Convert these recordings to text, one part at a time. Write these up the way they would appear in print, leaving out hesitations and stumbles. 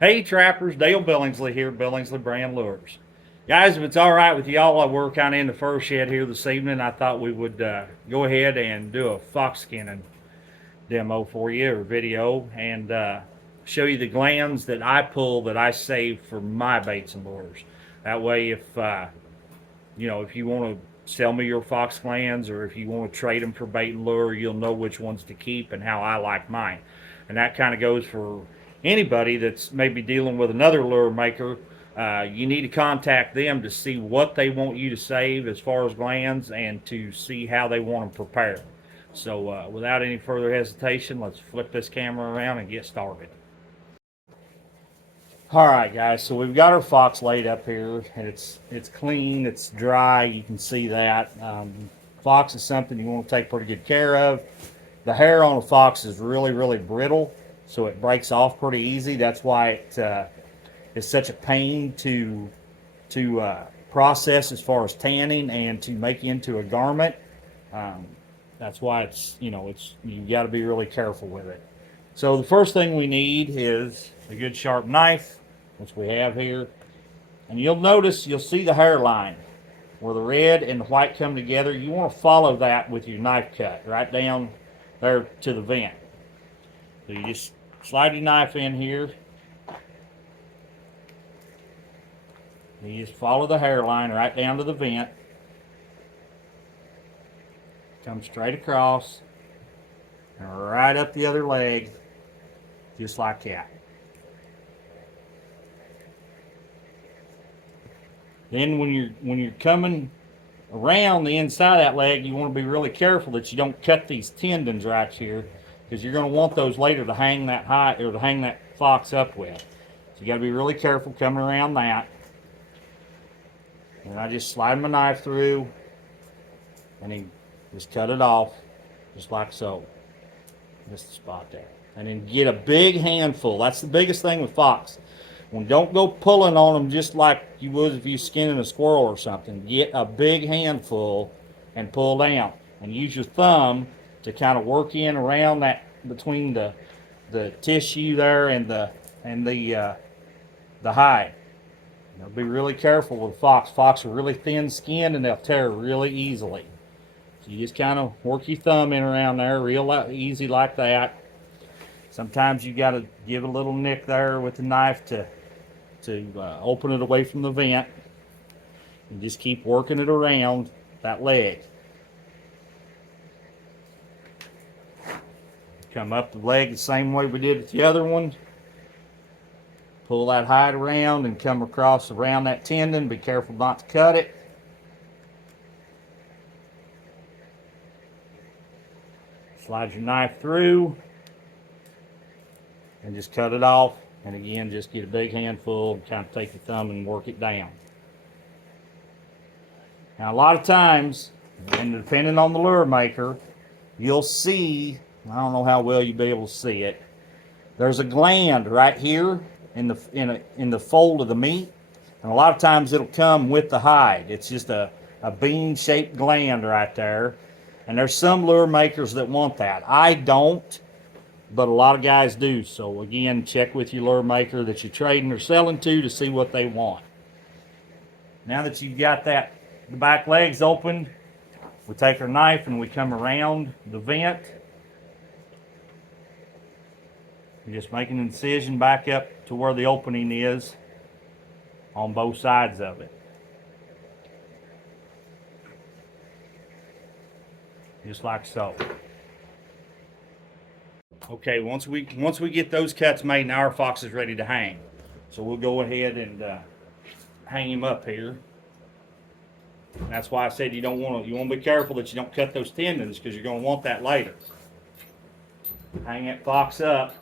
Hey trappers, Dale Billingsley here, Billingsley Brand Lures. Guys, if it's all right with y'all, we're kind of in the fur shed here this evening. I thought we would go ahead and do a fox skinning demo for you, or video, and show you the glands that I pull that I save for my baits and lures. That way, if you want to sell me your fox glands, or if you want to trade them for bait and lure, you'll know which ones to keep and how I like mine. And that kind of goes for anybody that's maybe dealing with another lure maker. You need to contact them to see what they want you to save as far as glands, and to see how they want them prepared. So without any further hesitation, let's flip this camera around and get started. All right, guys, so we've got our fox laid up here, and it's clean, it's dry, you can see that. Fox is something you want to take pretty good care of. The hair on a fox is really brittle, so it breaks off pretty easy. That's why it's such a pain to process as far as tanning and to make into a garment. That's why you got to be really careful with it. So the first thing we need is a good sharp knife, which we have here. And you'll see the hairline where the red and the white come together. You want to follow that with your knife cut right down there to the vent. So you just slide your knife in here. You just follow the hairline right down to the vent. Come straight across and right up the other leg, just like that. Then when you're coming around the inside of that leg, you want to be really careful that you don't cut these tendons right here, because you're going to want those later to hang that hide, or to hang that fox up with. So you got to be really careful coming around that. And I just slide my knife through, and then just cut it off, just like so. Just the spot there. And then get a big handful. That's the biggest thing with fox. Don't go pulling on them just like you would if you skinning a squirrel or something. Get a big handful and pull down. And use your thumb to kind of work in around that, between the tissue there and the hide. Be really careful with fox. Fox are really thin skinned and they'll tear really easily. So you just kind of work your thumb in around there real easy like that. Sometimes you got to give a little nick there with the knife to open it away from the vent. And just keep working it around that leg. Come up the leg the same way we did with the other one. Pull that hide around and come across around that tendon. Be careful not to cut it. Slide your knife through and just cut it off. And again, just get a big handful and kind of take your thumb and work it down. Now a lot of times, and depending on the lure maker, you'll see, I don't know how well you'll be able to see it, there's a gland right here in the fold of the meat, and a lot of times it'll come with the hide. It's just a bean-shaped gland right there, and there's some lure makers that want that. I don't, but a lot of guys do. So again, check with your lure maker that you're trading or selling to see what they want. Now that you've got the back legs open, we take our knife and we come around the vent. Just make an incision back up to where the opening is on both sides of it. Just like so. Okay, once we get those cuts made, now our fox is ready to hang. So we'll go ahead and hang him up here. And that's why I said you want to be careful that you don't cut those tendons, because you're going to want that later. Hang that fox up.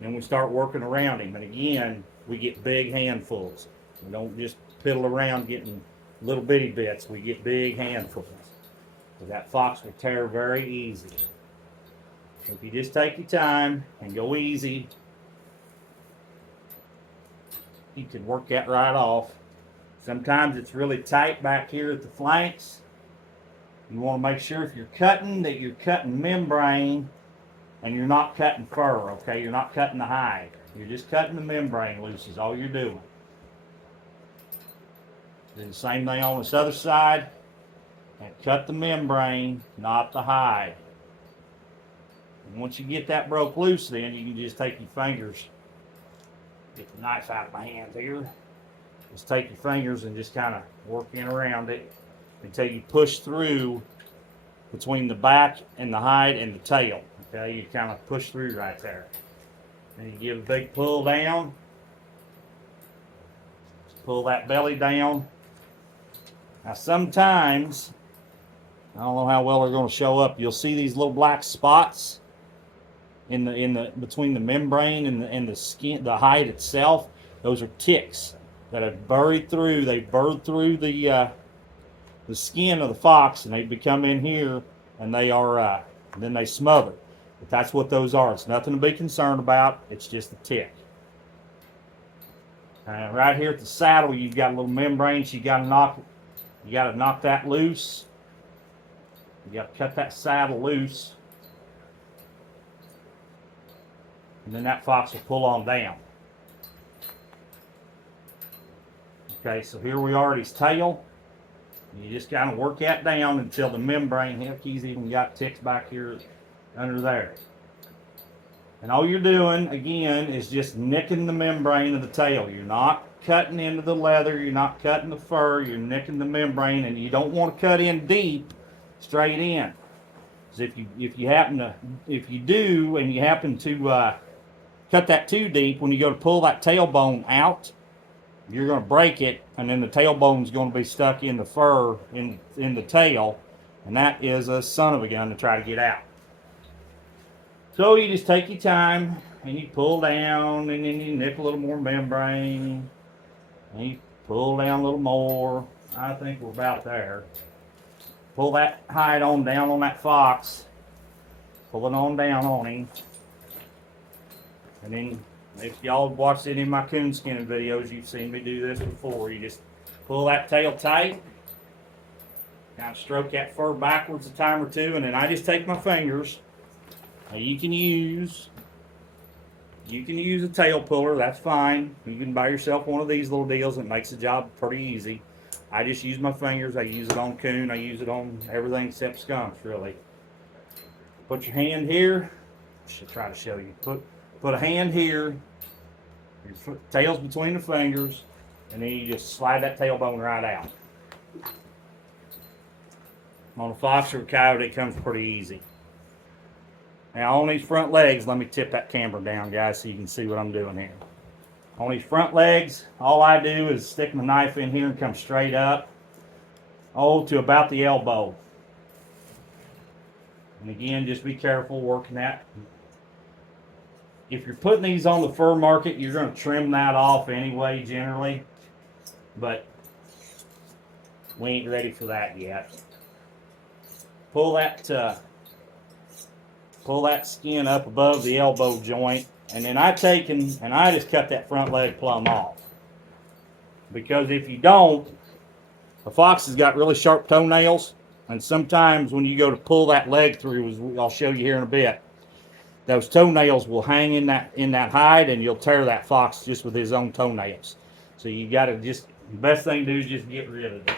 Then we start working around him. And again, we get big handfuls. We don't just piddle around getting little bitty bits. We get big handfuls. So that fox will tear very easy. So if you just take your time and go easy, you can work that right off. Sometimes it's really tight back here at the flanks. You want to make sure if you're cutting that you're cutting membrane and you're not cutting fur, okay? You're not cutting the hide. You're just cutting the membrane loose is all you're doing. Do the same thing on this other side and cut the membrane, not the hide. And once you get that broke loose, then you can just take your fingers, get the knife out of my hand here. Just take your fingers and just kind of work in around it until you push through between the back and the hide and the tail. Okay, you kind of push through right there. And you give a big pull down. Just pull that belly down. Now sometimes, I don't know how well they're going to show up, you'll see these little black spots in the between the membrane and the skin, the hide itself. Those are ticks that have burrowed through. They burrowed through the skin of the fox, and they become in here, and they are then they smother. But that's what those are. It's nothing to be concerned about. It's just a tick. Right here at the saddle, you've got a little membrane. So you got to knock that loose. You got to cut that saddle loose, and then that fox will pull on down. Okay, so here we are at his tail. You just kind of work that down until the membrane, heck, he's even got ticks back here under there. And all you're doing, again, is just nicking the membrane of the tail. You're not cutting into the leather, you're not cutting the fur, you're nicking the membrane, and you don't want to cut in deep, straight in. Because if you do, and you happen to cut that too deep, when you go to pull that tailbone out, you're going to break it, and then the tailbone is going to be stuck in the fur in the tail, and that is a son of a gun to try to get out. So you just take your time and you pull down, and then you nick a little more membrane, and you pull down a little more. I think we're about there. Pull that hide on down on that fox, pull it on down on him, and then if y'all have watched any of my coon skinning videos, you've seen me do this before. You just pull that tail tight, kind of stroke that fur backwards a time or two, and then I just take my fingers. Now you can use a tail puller, that's fine. You can buy yourself one of these little deals that makes the job pretty easy. I just use my fingers. I use it on coon. I use it on everything except skunks, really. Put your hand here. I should try to show you. Put a hand here. Your tail's between the fingers, and then you just slide that tailbone right out. On a fox or a coyote, it comes pretty easy. Now on these front legs, let me tip that camera down, guys, so you can see what I'm doing here. On these front legs, all I do is stick my knife in here and come straight up, to about the elbow. And again, just be careful working that. If you're putting these on the fur market, you're going to trim that off anyway, generally. But we ain't ready for that yet. Pull that skin up above the elbow joint, and then I just cut that front leg plumb off. Because if you don't, a fox has got really sharp toenails, and sometimes when you go to pull that leg through, as I'll show you here in a bit, those toenails will hang in that hide, and you'll tear that fox just with his own toenails. So you got to the best thing to do is just get rid of it.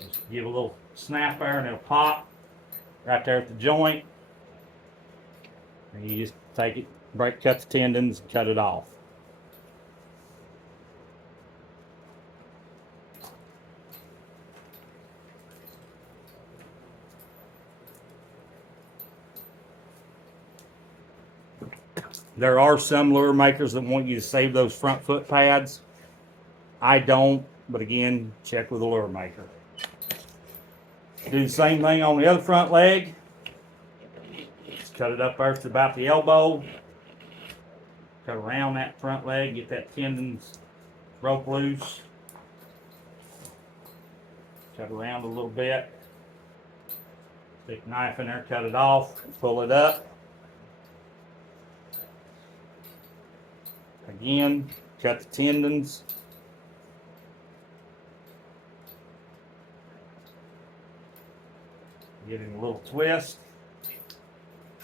Just give a little snap there, and it'll pop right there at the joint. And you just take it, cut the tendons, and cut it off. There are some lure makers that want you to save those front foot pads. I don't, but again, check with the lure maker. Do the same thing on the other front leg. Just cut it up there to about the elbow. Cut around that front leg, get that tendons broke loose. Cut around a little bit. Stick a knife in there, cut it off, pull it up. Again, cut the tendons. Give him a little twist.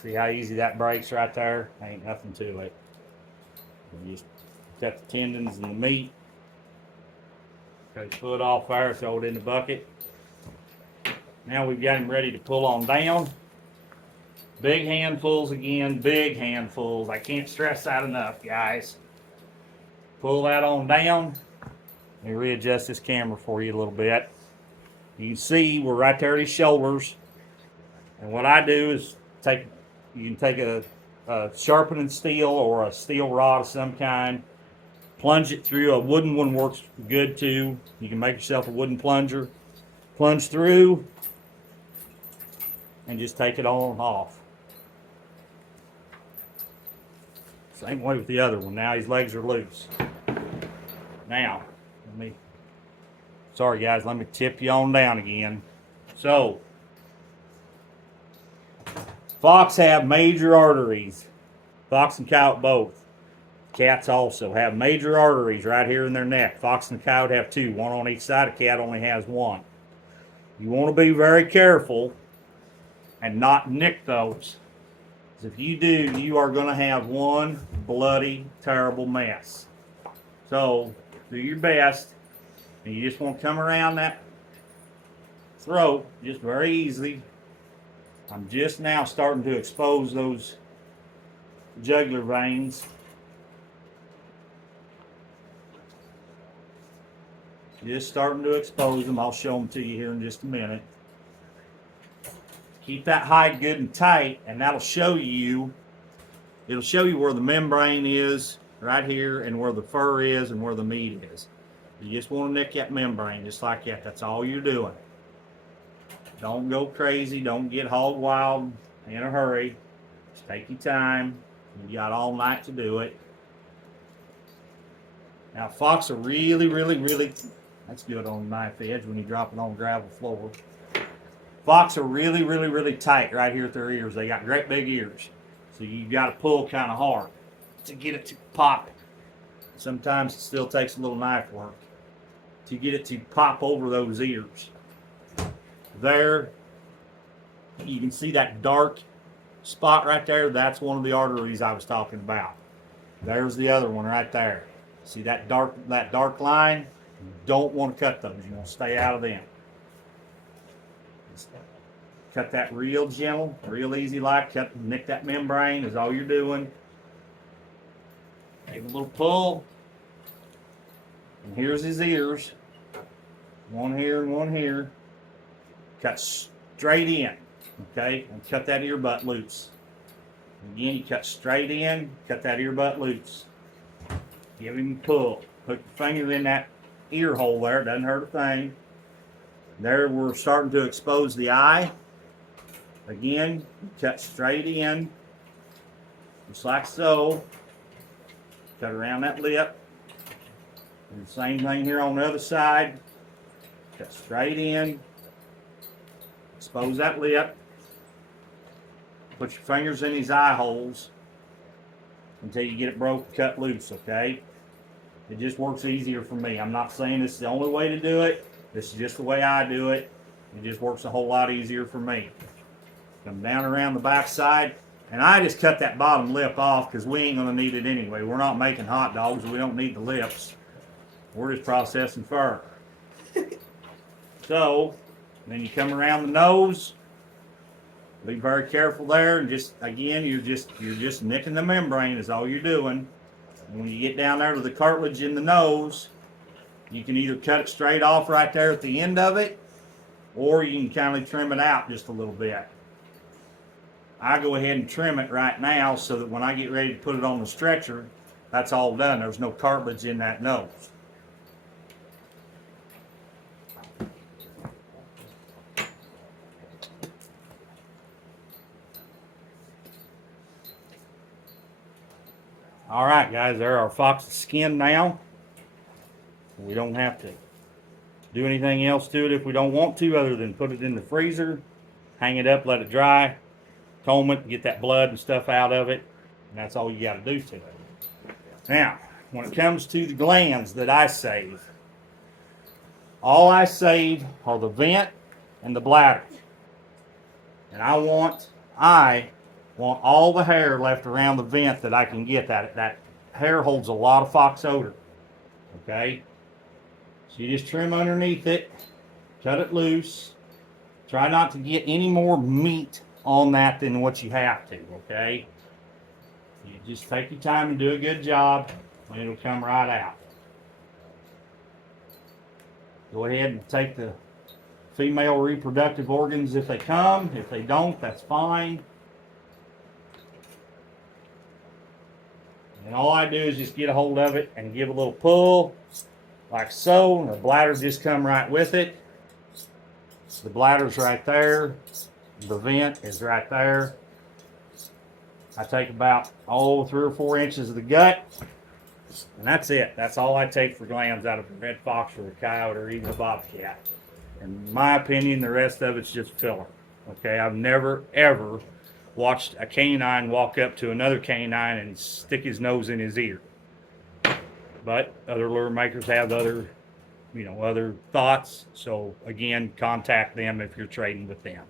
See how easy that breaks right there? Ain't nothing to it. You just cut the tendons and the meat. Cut his foot off there, throw it in the bucket. Now we've got him ready to pull on down. Big handfuls again, big handfuls. I can't stress that enough, guys. Pull that on down. Let me readjust this camera for you a little bit. You can see we're right there at his shoulders. And what I do is you can take a sharpening steel or a steel rod of some kind, plunge it through. A wooden one works good too. You can make yourself a wooden plunger. Plunge through and just take it on and off. Same way with the other one. Now his legs are loose. Now, sorry guys, let me tip you on down again. So, fox have major arteries. Fox and coyote both. Cats also have major arteries right here in their neck. Fox and coyote have two, one on each side. A cat only has one. You want to be very careful and not nick those. Because if you do, you are going to have one bloody, terrible mess. So, do your best. And you just want to come around that throat just very easily. I'm just now starting to expose those jugular veins. Just starting to expose them. I'll show them to you here in just a minute. Keep that hide good and tight, and that'll show you, it'll show you where the membrane is right here and where the fur is and where the meat is. You just want to nick that membrane just like that. That's all you're doing. Don't go crazy. Don't get hog wild in a hurry. Just take your time. You got all night to do it. Now, fox are really, that's good on the knife edge when you drop it on gravel floor. Fox are really tight right here at their ears. They got great big ears. So you got to pull kind of hard to get it to pop. Sometimes it still takes a little knife work to get it to pop over those ears. There, you can see that dark spot right there. That's one of the arteries I was talking about. There's the other one right there. See that dark line? You don't want to cut those. You want to stay out of them. Just cut that real gentle, real easy like. Nick that membrane is all you're doing. Give a little pull. And here's his ears. One here and one here. Cut straight in. Okay? And cut that ear butt loose. Again, you cut straight in, cut that ear butt loose. Give him a pull. Put your finger in that ear hole there. Doesn't hurt a thing. There, we're starting to expose the eye. Again, cut straight in. Just like so. Cut around that lip. And the same thing here on the other side. Cut straight in. Expose that lip. Put your fingers in these eye holes until you get it broke, cut loose, okay? It just works easier for me. I'm not saying this is the only way to do it. This is just the way I do it. It just works a whole lot easier for me. Come down around the back side. And I just cut that bottom lip off because we ain't going to need it anyway. We're not making hot dogs. We don't need the lips. We're just processing fur. So, then you come around the nose. Be very careful there, and just again, you're just nicking the membrane is all you're doing. And when you get down there to the cartilage in the nose, you can either cut it straight off right there at the end of it, or you can kind of trim it out just a little bit. I go ahead and trim it right now so that when I get ready to put it on the stretcher, that's all done. There's no cartilage in that nose. All right, guys, there are fox's skin now. We don't have to do anything else to it if we don't want to, other than put it in the freezer, hang it up, let it dry, comb it, get that blood and stuff out of it, and that's all you got to do to it. Now, when it comes to the glands that I save, all I save are the vent and the bladder. And I Want all the hair left around the vent that I can get. That hair holds a lot of fox odor. Okay? So you just trim underneath it, cut it loose. Try not to get any more meat on that than what you have to, okay? You just take your time and do a good job, and it'll come right out. Go ahead and take the female reproductive organs if they come. If they don't, that's fine. And all I do is just get a hold of it and give a little pull, like so, and the bladder just come right with it. The bladder's right there. The vent is right there. I take about 3 or 4 inches of the gut, and that's it. That's all I take for glands out of a red fox or a coyote or even a bobcat. In my opinion, the rest of it's just filler. Okay, I've never ever watched a canine walk up to another canine and stick his nose in his ear. But other lure makers have other thoughts. So again, contact them if you're trading with them.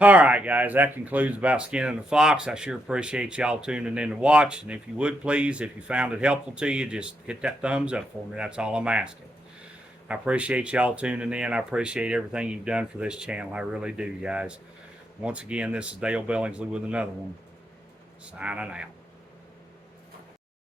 All right, guys, that concludes about skinning the fox. I sure appreciate y'all tuning in to watch. And if you would please, if you found it helpful to you, just hit that thumbs up for me. That's all I'm asking. I appreciate y'all tuning in. I appreciate everything you've done for this channel. I really do, guys. Once again, this is Dale Billingsley with another one. Signing out.